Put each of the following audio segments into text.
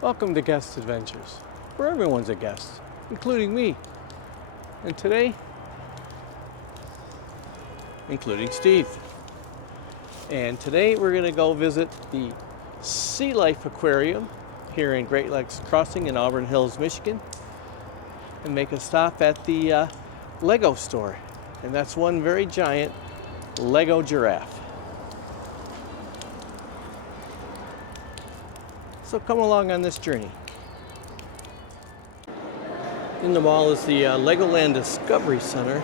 Welcome to Guest Adventures, where everyone's a guest, including me. And today, including Steve. And today we're going to go visit the Sea Life Aquarium here in Great Lakes Crossing in Auburn Hills, Michigan, and make a stop at the Lego store. And that's one very giant Lego giraffe. So come along on this journey. In the mall is the Legoland Discovery Center.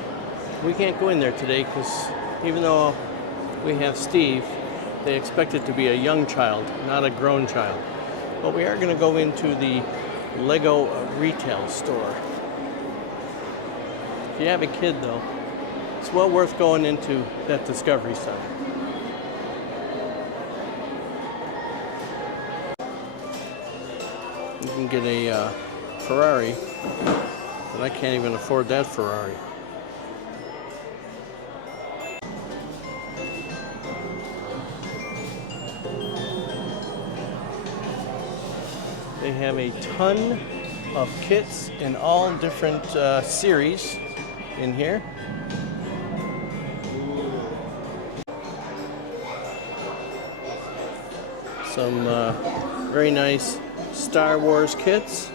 We can't go in there today because even though we have Steve, they expect it to be a young child, not a grown child. But we are going to go into the Lego retail store. If you have a kid though, it's well worth going into that Discovery Center. You can get a Ferrari, but I can't even afford that Ferrari. They have a ton of kits in all different series in here. Some very nice Star Wars kits.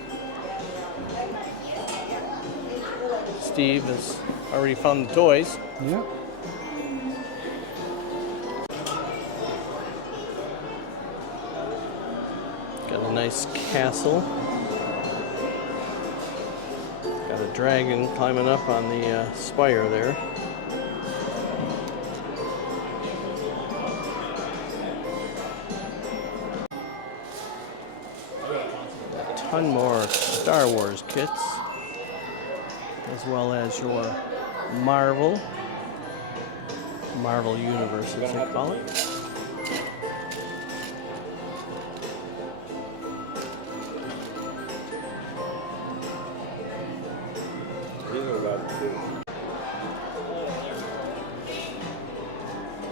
Steve has already found the toys. Yeah. Got a nice castle. Got a dragon climbing up on the spire there. A ton more Star Wars kits, as well as your Marvel Universe, as they call it.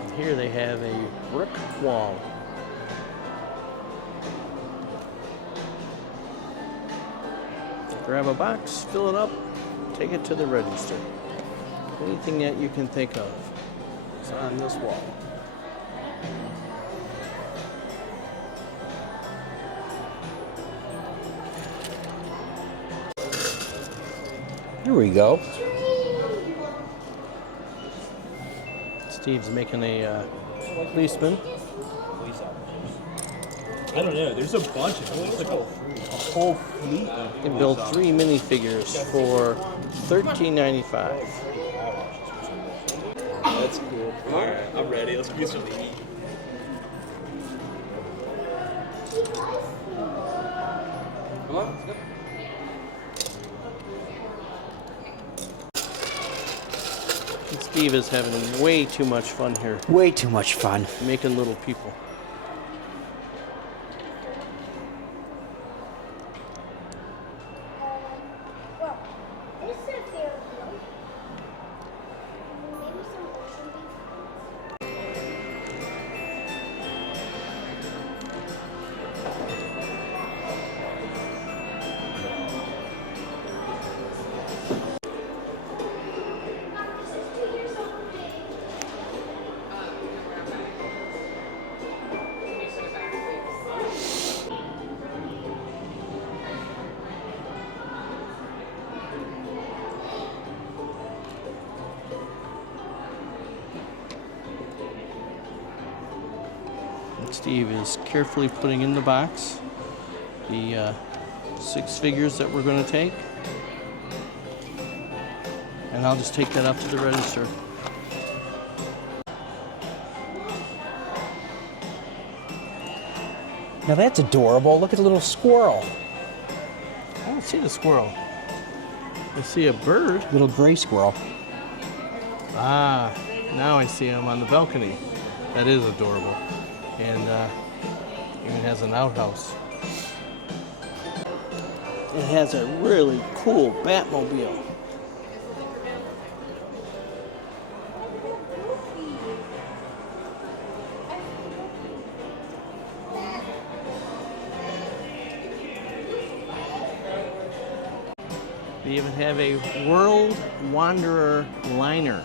And here they have a brick wall. Grab a box, fill it up, take it to the register. Anything that you can think of is on this wall. Here we go. Steve's making a policeman. I don't know. There's a bunch of them. It's like a whole fleet. You can build 3 minifigures for $13.95. That's cool. All right, I'm ready. Let's get some to eat. Come on, let's go. And Steve is having way too much fun here, Way too much fun. making little people. Steve is carefully putting in the box the 6 figures that we're going to take. And I'll just take that up to the register. Now that's adorable. Look at the little squirrel. I don't see the squirrel. I see a bird. Little gray squirrel. Ah, now I see him on the balcony. That is adorable. And even has an outhouse. It has a really cool Batmobile. They even have a World Wanderer liner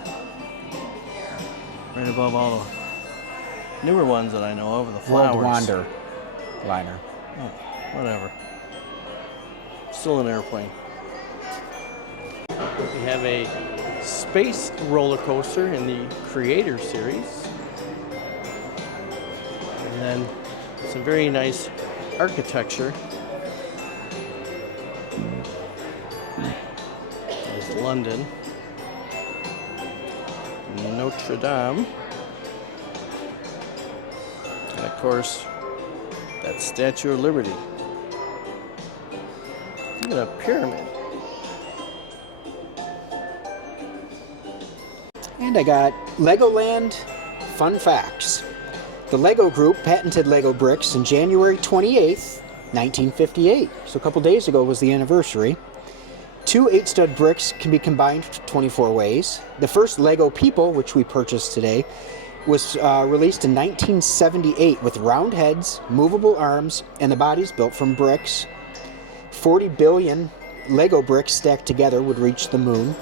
right above all the newer ones that I know of, the flowers. World Wander liner. Oh, whatever. Still an airplane. We have a space roller coaster in the Creator series. And then some very nice architecture. There's London. Notre Dame. And of course, that Statue of Liberty. Even a pyramid. And I got Legoland fun facts. The Lego Group patented Lego bricks in January 28th, 1958. So a couple days ago was the anniversary. 2 8-stud bricks can be combined 24 ways. The first Lego People, which we purchased today, was released in 1978 with round heads, movable arms, and the bodies built from bricks. 40 billion Lego bricks stacked together would reach the moon.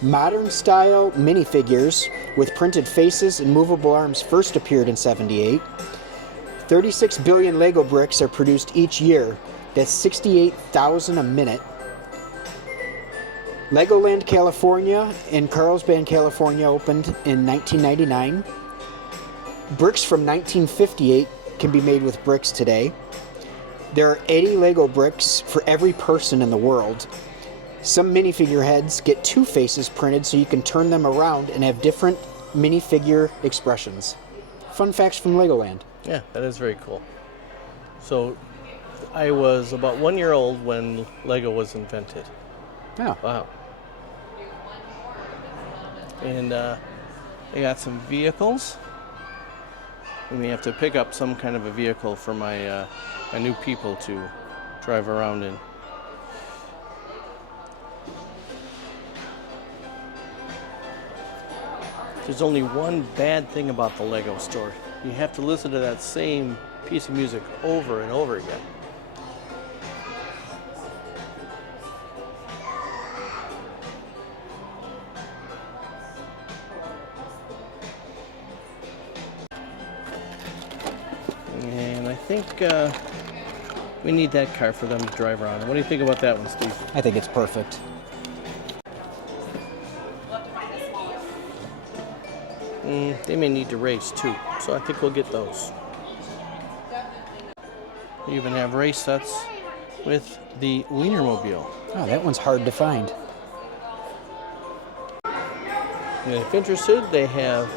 Modern style minifigures with printed faces and movable arms first appeared in 78. 36 billion Lego bricks are produced each year. That's 68,000 a minute. Legoland California in Carlsbad, California opened in 1999. Bricks from 1958 can be made with bricks today. There are 80 Lego bricks for every person in the world. Some minifigure heads get 2 faces printed so you can turn them around and have different minifigure expressions. Fun facts from Legoland. Yeah, that is very cool. So, I was about 1 year old when Lego was invented. Oh. Wow. And I got some vehicles. We may have to pick up some kind of a vehicle for my new people to drive around in. There's only one bad thing about the Lego store. You have to listen to that same piece of music over and over again. And I think we need that car for them to drive around. What do you think about that one, Steve? I think it's perfect. They may need to race too, so I think we'll get those. We even have race sets with the Wienermobile. Oh, that one's hard to find. And if interested, they have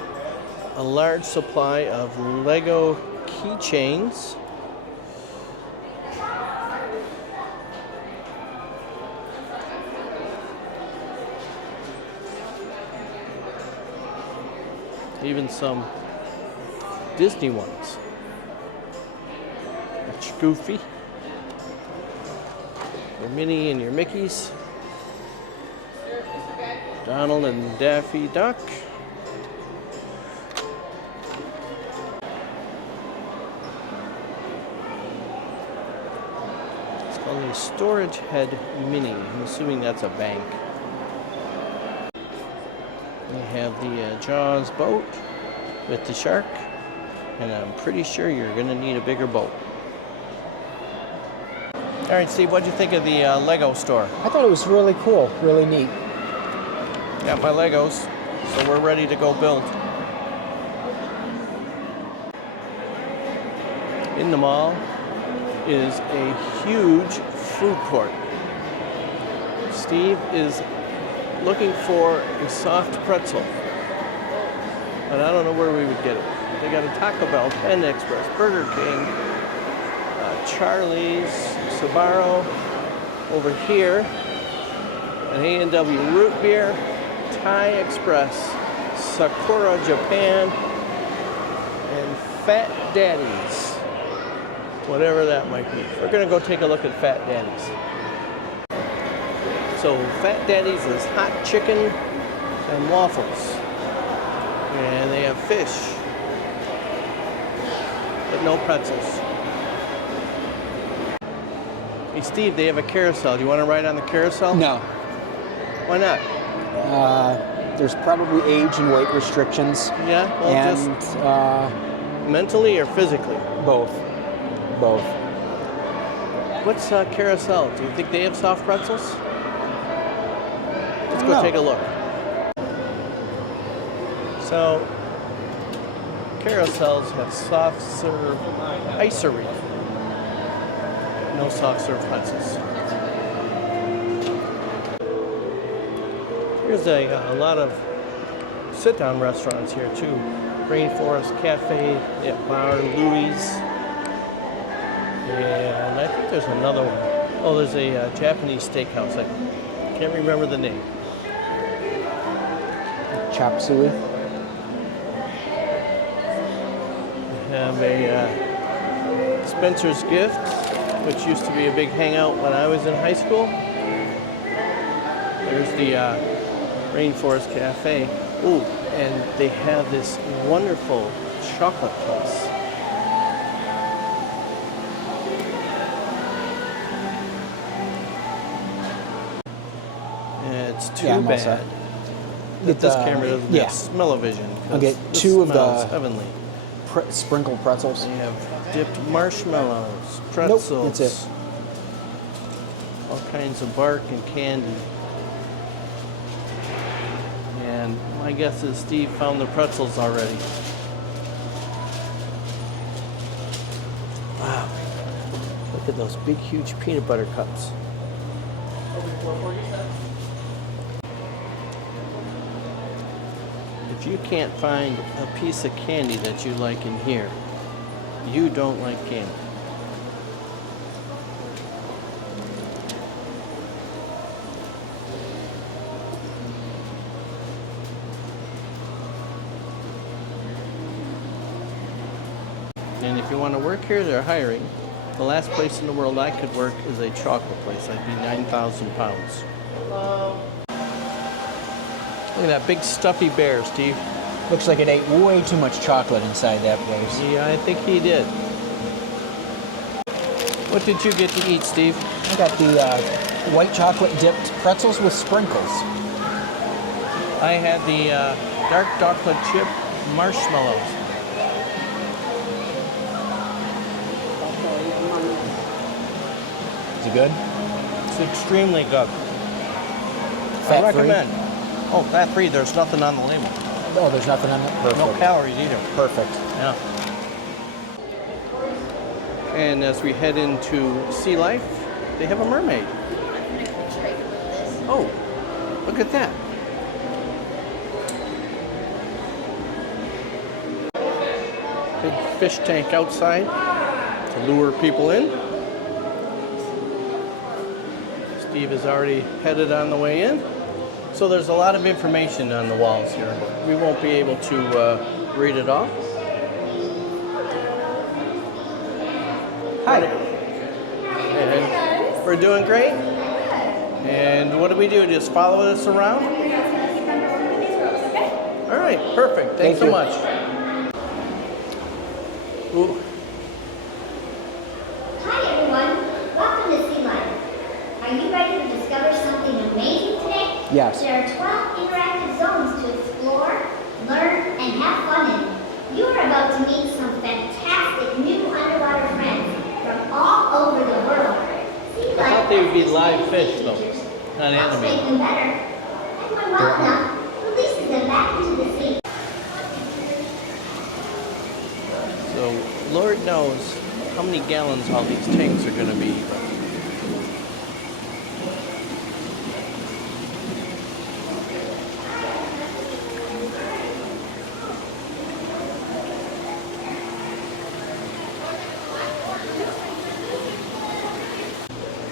a large supply of Lego keychains. Even some Disney ones. That's Goofy. Your Minnie and your Mickeys. Donald and Daffy Duck. It's called a Storage Head Mini. I'm assuming that's a bank. We have the Jaws boat with the shark, and I'm pretty sure you're going to need a bigger boat. All right, Steve, what'd you think of the Lego store? I thought it was really cool, really neat. Got my Legos, so we're ready to go build. In the mall is a huge food court. Steve is looking for a soft pretzel, but I don't know where we would get it. They got a Taco Bell, Panda Express, Burger King, Charlie's, Sbarro over here, an A&W root beer, Thai Express, Sakura Japan, and Fat Daddy's, whatever that might be. We're gonna go take a look at Fat Daddy's. So Fat Daddy's is hot chicken and waffles. And they have fish, but no pretzels. Hey Steve, they have a carousel. Do you want to ride on the carousel? No. Why not? There's probably age and weight restrictions. Yeah, well, And just mentally or physically? both. Both. What's Carousel? Do you think they have soft pretzels? Let's go No. take a look. So, Carousels have soft serve icery. No soft serve pretzels. There's a lot of sit-down restaurants here too. Rainforest Cafe, yeah, Bar Louis, and I think there's another one. Oh, there's a Japanese steakhouse. I can't remember the name. Chop suey. We have a Spencer's Gift, which used to be a big hangout when I was in high school. There's the Rainforest Cafe. Ooh, and they have this wonderful chocolate place. And it's too Yeah, I'm all set. bad that this camera doesn't yeah. have smell-o-vision. I'll get this two of smells the heavenly. sprinkled pretzels. They have dipped marshmallows, pretzels. Nope, that's it. All kinds of bark and candy. And my guess is Steve found the pretzels already. Wow. Look at those big, huge peanut butter cups. If you can't find a piece of candy that you like in here, you don't like candy. And if you want to work here, they're hiring. The last place in the world I could work is a chocolate place. I'd be 9,000 pounds. Look at that big stuffy bear, Steve. Looks like it ate way too much chocolate inside that place. Yeah, I think he did. What did you get to eat, Steve? I got the white chocolate dipped pretzels with sprinkles. I had the dark chocolate chip marshmallows. Is it good? It's extremely good. I Fat-free? recommend. Oh, fat-free. There's nothing on the label. Oh, there's nothing on it? Perfect. No calories either. Perfect. Yeah. And as we head into Sea Life, they have a mermaid. Oh, look at that. Big fish tank outside to lure people in. Steve is already headed on the way in. So there's a lot of information on the walls here. We won't be able to read it off. Hi. And we're doing great. And what do we do? Just follow us around? All right, perfect. Thanks so much. Ooh. Hi everyone, welcome to Sea Life. Are you ready to discover something amazing today? Yes. There are 12 interactive zones to explore, learn, and have fun in. You are about to meet some fantastic new underwater friends from all over the world. Sea I thought they would be live fish though, not Helps animated. make them better. And when well enough, releases them back into the sea. So Lord knows how many gallons all these tanks are going to be.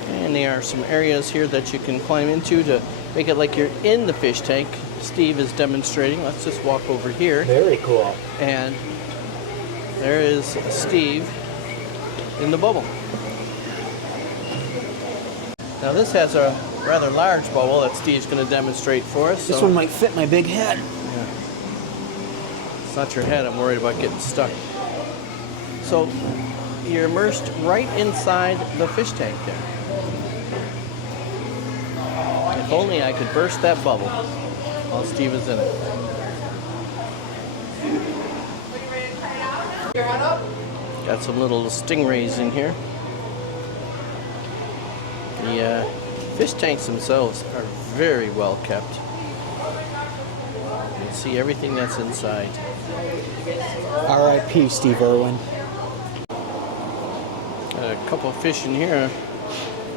And there are some areas here that you can climb into to make it like you're in the fish tank. Steve is demonstrating. Let's just walk over here. Very cool. And there is Steve in the bubble. Now this has a rather large bubble that Steve's going to demonstrate for us. This so one might fit my big head. It's not your head I'm worried about getting stuck. So you're immersed right inside the fish tank there. If If only I could burst that bubble while Steve is in it. Got some little stingrays in here. The fish tanks themselves are very well kept. You can see everything that's inside. R.I.P. Steve Irwin. Got a couple of fish in here.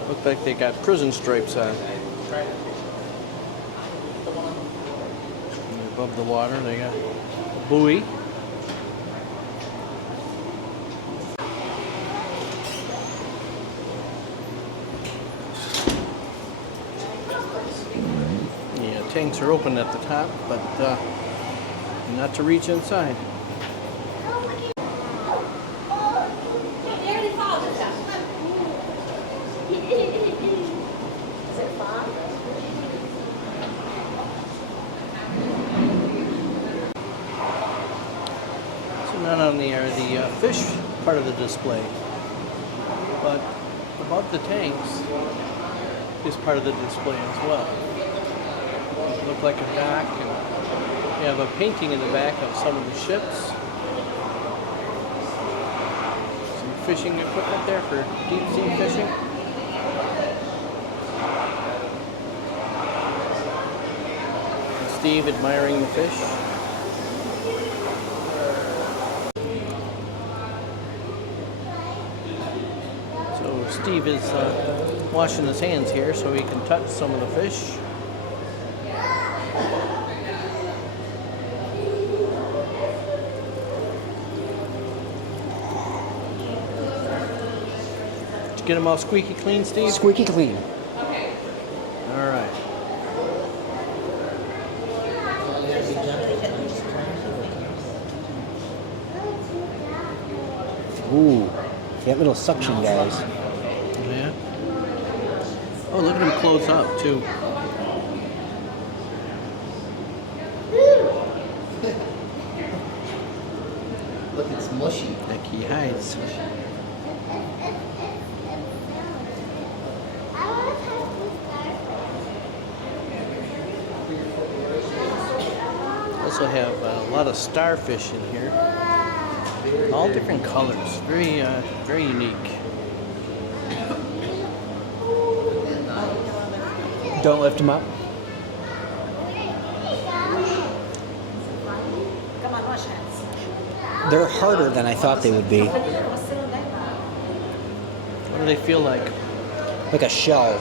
Look like they got prison stripes on. And above the water, they got a buoy. Yeah, tanks are open at the top, but not to reach inside. So not only are the fish part of the display, but above the tanks is part of the display as well. Look like a dock, and you have a painting in the back of some of the ships. Some fishing equipment there for deep sea fishing. And Steve admiring the fish. So Steve is washing his hands here so he can touch some of the fish. Get them all squeaky clean, Steve? Squeaky clean. All right. Ooh, that little suction, guys. Yeah. Oh, look at them close up, too. Look, it's mushy. Like he hides. Also have a lot of starfish in here. All different colors. Very, very unique. Don't lift them up. They're harder than I thought they would be. What do they feel like? Like a shell,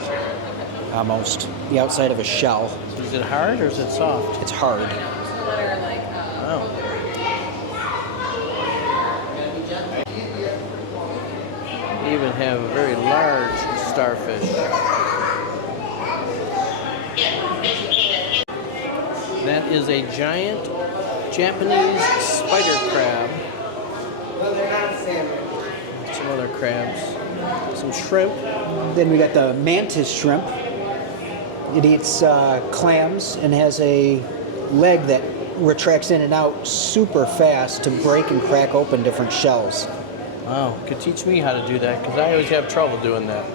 almost. The outside of a shell. So is it hard or is it soft? It's hard. Oh. You even have a very large starfish. That is a giant Japanese spider crab. Some other crabs. Some shrimp. Then we got the mantis shrimp. It eats clams and has a leg that retracts in and out super fast to break and crack open different shells. Wow, could teach me how to do that because I always have trouble doing that.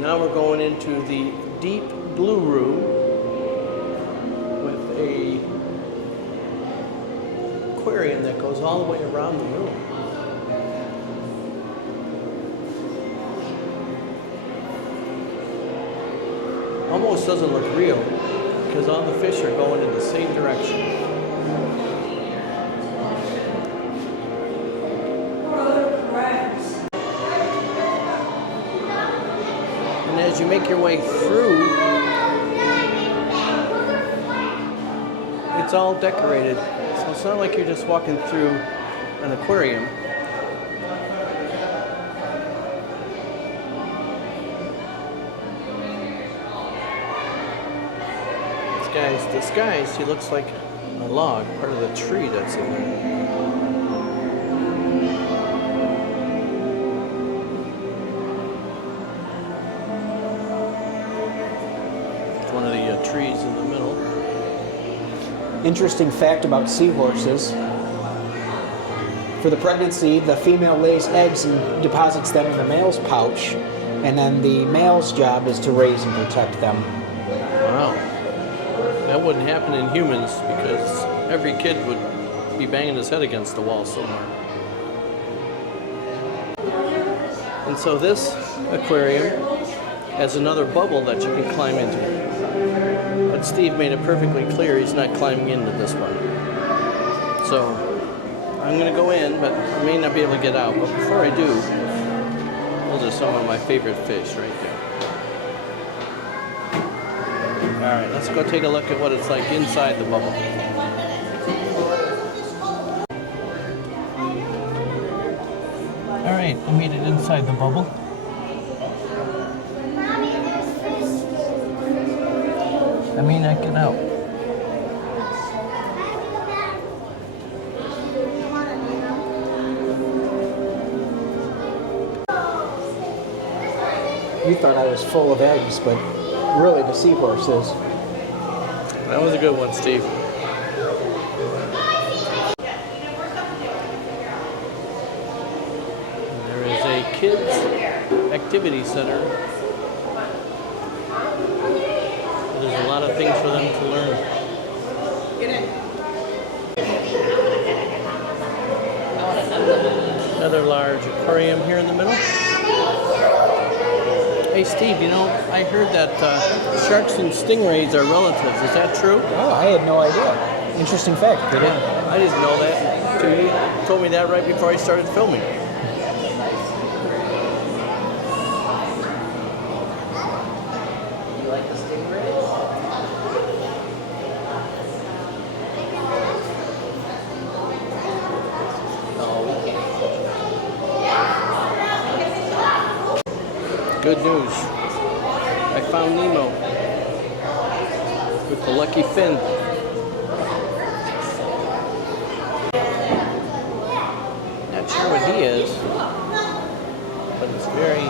Now we're going into the deep blue room with a aquarium that goes all the way around the room. Almost doesn't look real because all the fish are going in the same direction. And as you make your way through, it's all decorated. So it's not like you're just walking through an aquarium. This guy's disguised. He looks like a log, part of the tree that's in there. One of the trees in the middle. Interesting fact about seahorses. For the pregnancy, the female lays eggs and deposits them in the male's pouch, and then the male's job is to raise and protect them. Wow. That wouldn't happen in humans because every kid would be banging his head against the wall somewhere. And so this aquarium has another bubble that you can climb into. But Steve made it perfectly clear he's not climbing into this one. So I'm going to go in, but I may not be able to get out. But before I do, those are some of my favorite fish right there. All right, let's go take a look at what it's like inside the bubble. All right, I made it inside the bubble. I may not get out. You thought I was full of eggs, but really the seahorse is. That was a good one, Steve. There is a kids activity center. There's a lot of things for them to learn. Another large aquarium here in the middle. Hey Steve, you know, I heard that sharks and stingrays are relatives. Is that true? Oh, I had no idea. Interesting fact. I didn't know that. You told me that right before I started filming. You like the stingray? No, we can't. Good news. I found Nemo with the lucky fin. Not sure what he is, but it's very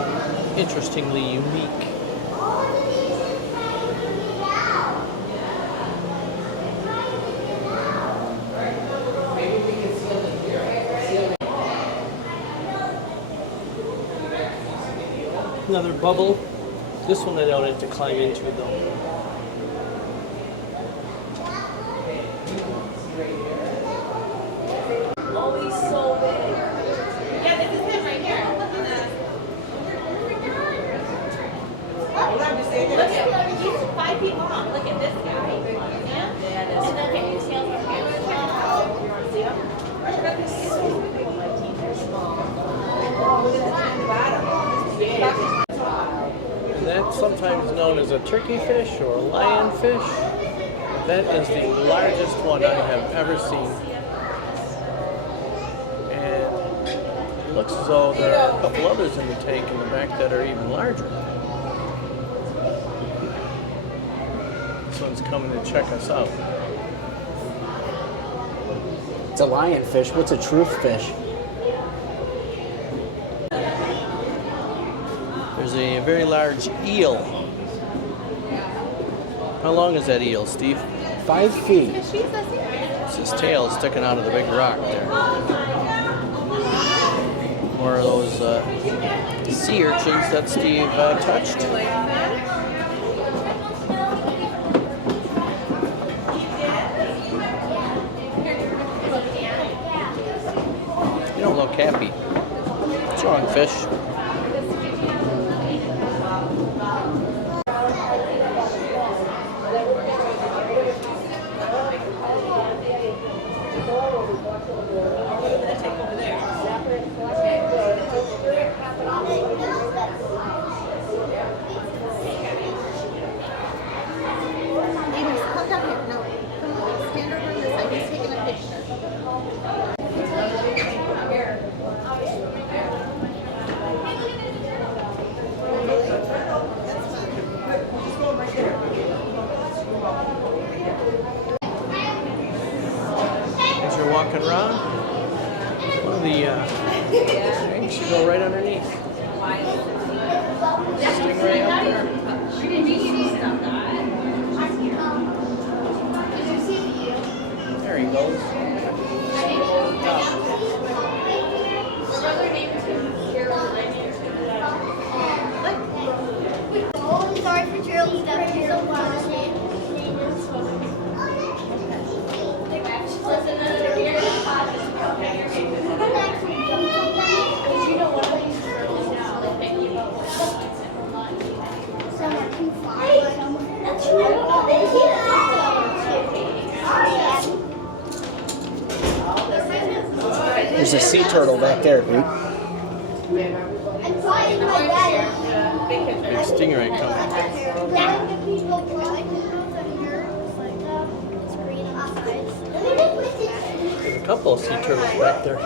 interestingly unique. Another bubble. This one I don't have to climb into though. Oh, he's so big. Yeah, this is him right here. Look at he's 5 feet long. Look at this guy. Yeah, and look at his tail from here. See him? My teeth are small. Look at that bottom. And that's sometimes known as a turkey fish or a lionfish. That is the largest one I have ever seen. And it looks as though there are a couple others in the tank in the back that are even larger. This one's coming to check us out. It's a lionfish. What's a truth fish? There's a very large eel. How long is that eel, Steve? 5 feet. It's his tail sticking out of the big rock there. More of those sea urchins that Steve touched. You don't look happy. What's wrong, fish? As you're walking around, one of the things should go right underneath. Stingray up there. There he goes. There's a sea turtle back there, Pete. I'm flying my daddy. Big stingray coming. There's a couple of sea turtles back there.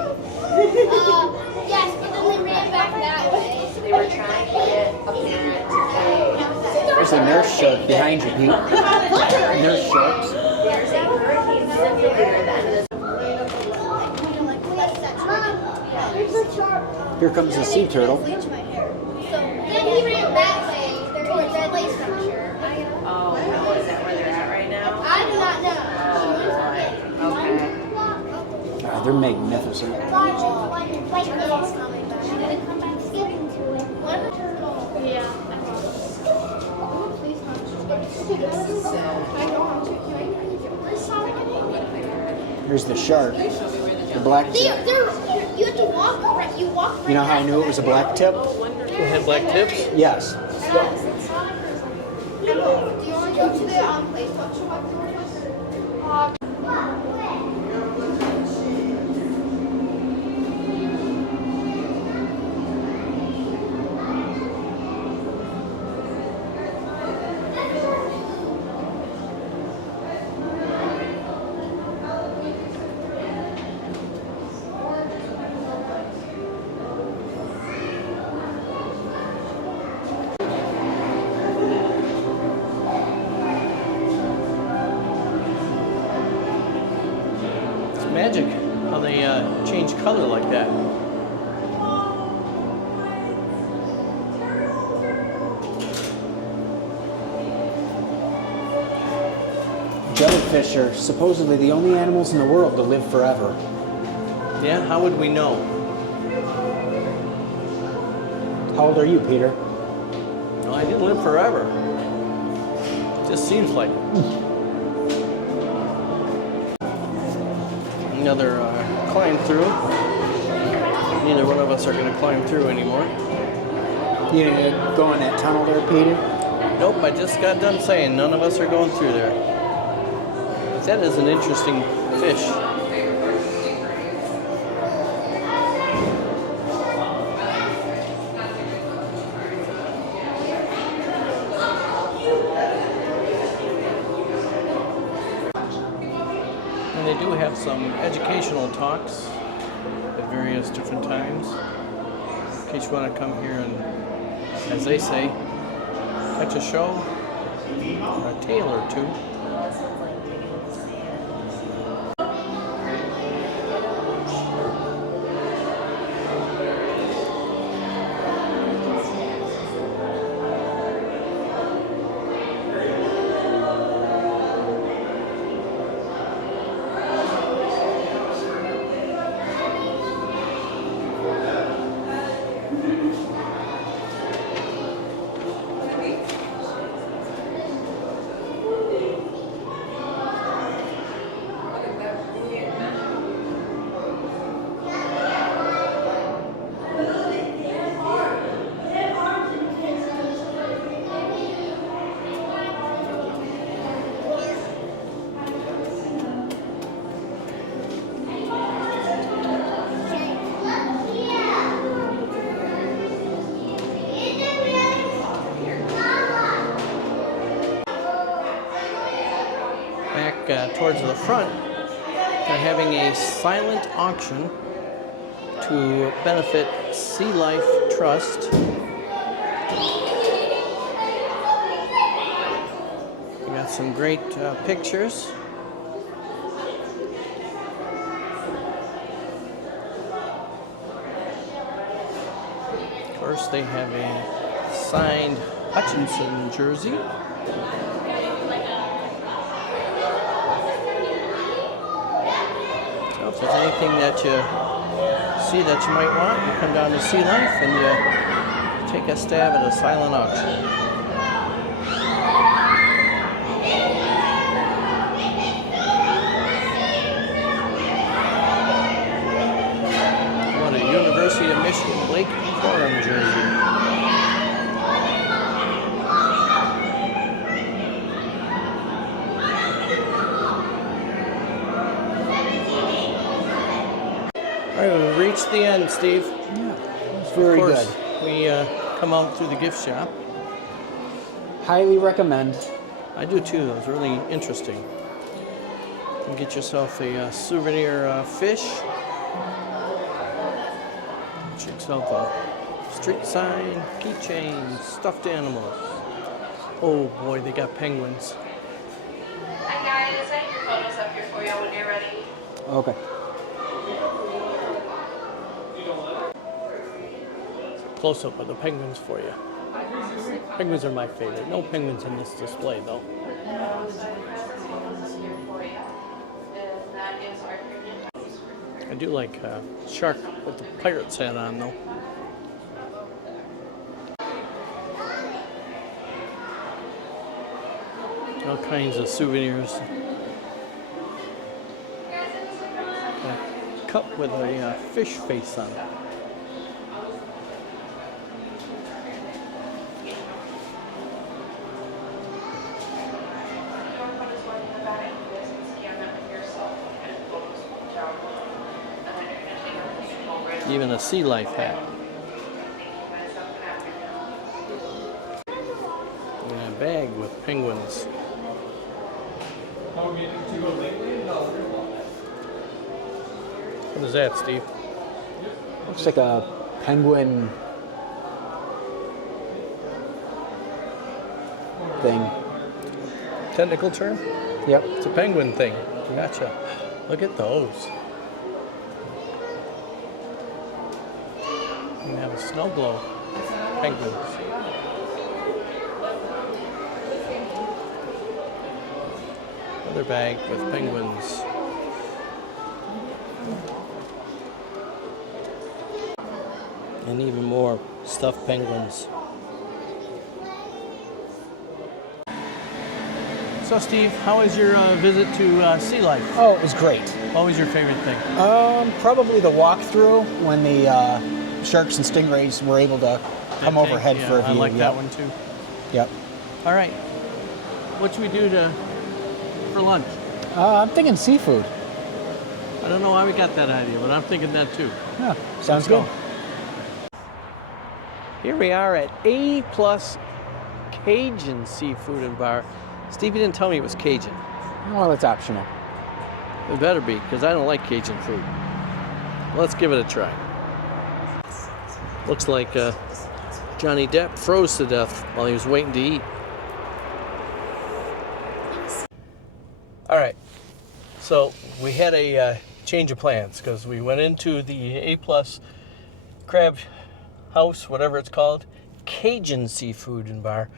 Yes, but then they ran back that way. They were trying to get a parent to pay. There's a nurse shark behind you, Pete. Nurse sharks. There's a hurricane simulator at the end of this. There's a shark. Here comes the sea turtle. Then he ran that way towards Red Lobster. Oh, is that where they're at right now? I do not know. Okay. God, they're magnificent. Like this. She's gonna come back skipping to it. What a turtle. Yeah. Here's the shark. The black tip. You have to walk right. You walk right. You know how I knew it was a black tip? It had black tips. Yes. Do you want to go to the place to walk through us? It's magic how they change color like that. Jellyfish are supposedly the only animals in the world to live forever. Yeah, how would we know? How old are you, Peter? Well, I didn't live forever. Just seems like it. Another climb through. Neither one of us are going to climb through anymore. You didn't go in that tunnel there, Peter? Nope, I just got done saying none of us are going through there. But that is an interesting fish. And they do have some educational talks at various different times. In case you want to come here and, as they say, catch a show or a tale or two. Towards the front, they're having a silent auction to benefit Sea Life Trust. We got some great pictures. Of course, they have a signed Hutchinson jersey. If there's anything that you see that you might want, you come down to Sea Life and you take a stab at a silent auction. What a University of Michigan Lake Forum jersey. reached the end, Steve. It's very Of course, good. we come out through the gift shop. Highly recommend. I do too. It was really interesting. You can get yourself a souvenir fish. Checks out the street sign, keychains, stuffed animals. Oh boy, they got penguins. Hi guys, I have your photos up here for you when you're ready. Okay. Close up of the penguins for you. Penguins are my favorite. No penguins in this display though. I do like shark with the pirate's hat on though. All kinds of souvenirs. A cup with a fish face on it. Even a Sea Life hat. And a bag with penguins. What is that, Steve? Looks like a penguin thing. Technical term? Yep. It's a penguin thing. Gotcha. Look at those. You can have a snow globe. Penguins. Another bag with penguins. And even more stuffed penguins. So Steve, how was your visit to Sea Life? Oh, it was great. What was your favorite thing? Probably the walkthrough when the sharks and stingrays were able to come overhead for a view. I like Yep. that one too. Yep. All right. What should we do for lunch? I'm thinking seafood. I don't know why we got that idea, but I'm thinking that too. Yeah, sounds Let's good. go. Here we are at A Plus Cajun Seafood and Bar. Steve, you didn't tell me it was Cajun. Well, it's optional. It better be, because I don't like Cajun food. Let's give it a try. Looks like Johnny Depp froze to death while he was waiting to eat. All right, so we had a change of plans because we went into the A Plus Crab House, whatever it's called, Cajun Seafood and Bar.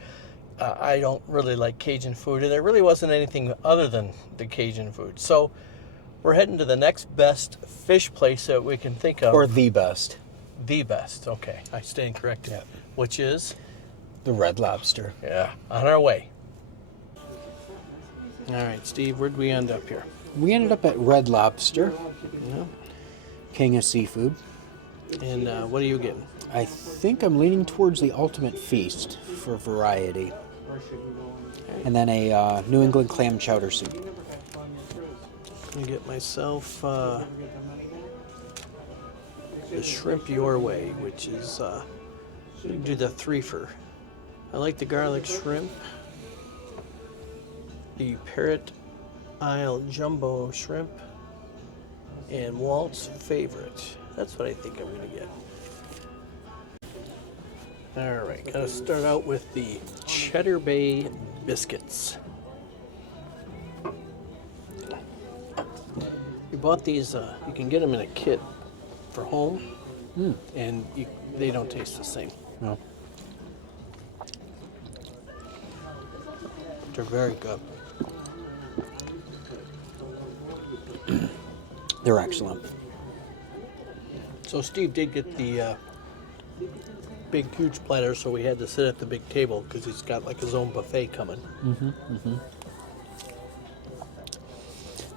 I don't really like Cajun food, and there really wasn't anything other than the Cajun food. So we're heading to the next best fish place that we can think of. Or the best. The best, okay. I stand corrected. Yeah. Which is? The Red Lobster. Yeah, on our way. All right, Steve, where'd we end up here? We ended up at Red Lobster, Yeah. King of Seafood. And what are you getting? I think I'm leaning towards the Ultimate Feast for variety. And then a New England clam chowder soup. I'm gonna get myself the shrimp your way, which is do the three-fer. I like the garlic shrimp, the Parrot Isle jumbo shrimp, and Walt's favorite. That's what I think I'm gonna get. All right, gotta start out with the Cheddar Bay biscuits. We bought these, you can get them in a kit for home, and they don't taste the same. No. They're very good. They're excellent. So Steve did get the big, huge platter, so we had to sit at the big table because he's got like his own buffet coming.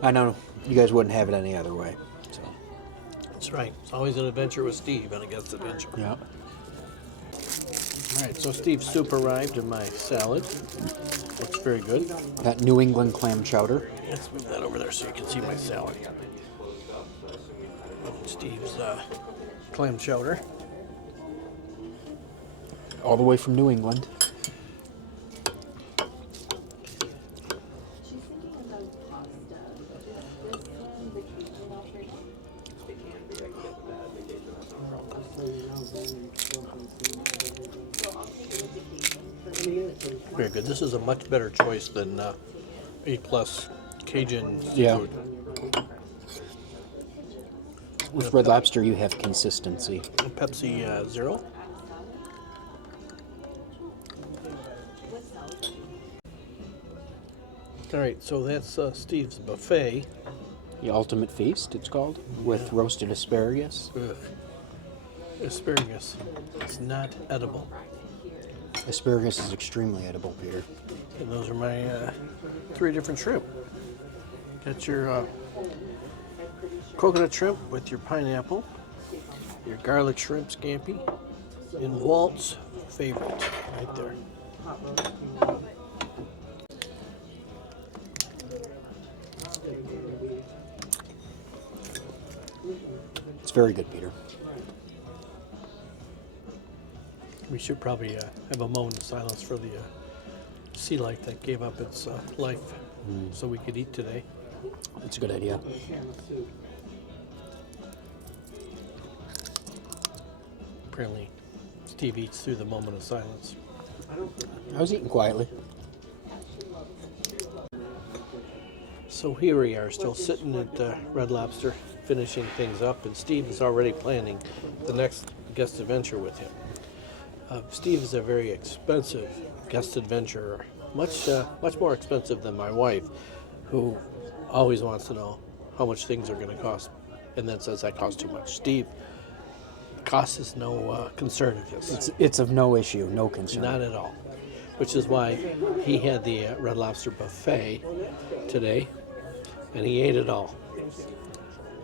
I know you guys wouldn't have it any other way. So. That's right. It's always an adventure with Steve and a guest adventure. Yeah. All right, so Steve's soup arrived in my salad. Looks very good. That New England clam chowder. Let's move that over there so you can see my salad. Steve's clam chowder. All the way from New England. Very good. This is a much better choice than A+ Cajun Yeah. seafood. With Red Lobster, you have consistency. Pepsi Zero. All right, so that's Steve's buffet. The Ultimate Feast, it's called, with roasted asparagus. Ugh. Asparagus. It's not edible. Asparagus is extremely edible, Peter. And those are my 3 different shrimp. Got your coconut shrimp with your pineapple, your garlic shrimp scampi, and Walt's favorite right there. It's very good, Peter. We should probably have a moment of silence for the sea life that gave up its life so we could eat today. It's a good idea. Apparently, Steve eats through the moment of silence. I was eating quietly. So here we are, still sitting at Red Lobster, finishing things up, and Steve is already planning the next guest adventure with him. Steve is a very expensive guest adventurer, much more expensive than my wife, who always wants to know how much things are going to cost, and then says that costs too much. Steve, cost is no concern of his. It's of no issue, no concern. Not at all. Which is why he had the Red Lobster buffet today, and he ate it all.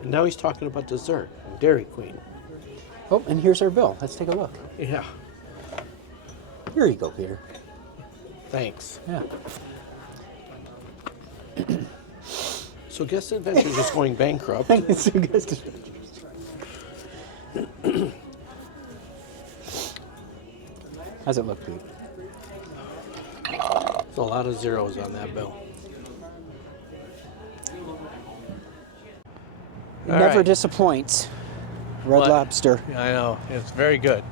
And now he's talking about dessert, Dairy Queen. Oh, and here's our bill. Let's take a look. Yeah, Here you go, Peter. thanks. Yeah. So Guest Adventures is going bankrupt. It's a guest adventure. How's it look, Pete? There's a lot of zeros on that bill. It All never right. disappoints. Red What? Lobster. I know, it's very good.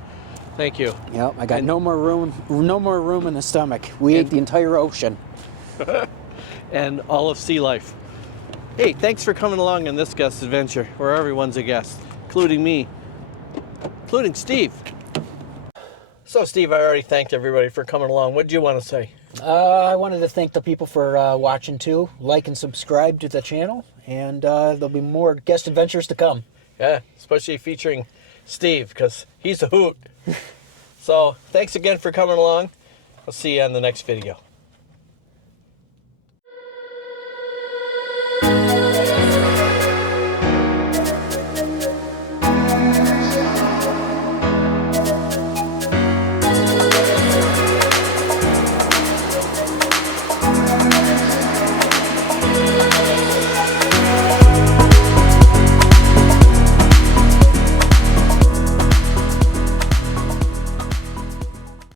Thank you. Yep, I got no more room in the stomach. We ate the entire ocean. And all of Sea Life. Hey, thanks for coming along on this guest adventure, where everyone's a guest, including me, including Steve. So, Steve, I already thanked everybody for coming along. What did you want to say? I wanted to thank the people for watching too. Like and subscribe to the channel, and there'll be more guest adventures to come. Yeah, especially featuring Steve, because he's a hoot. So, thanks again for coming along. I'll see you on the next video.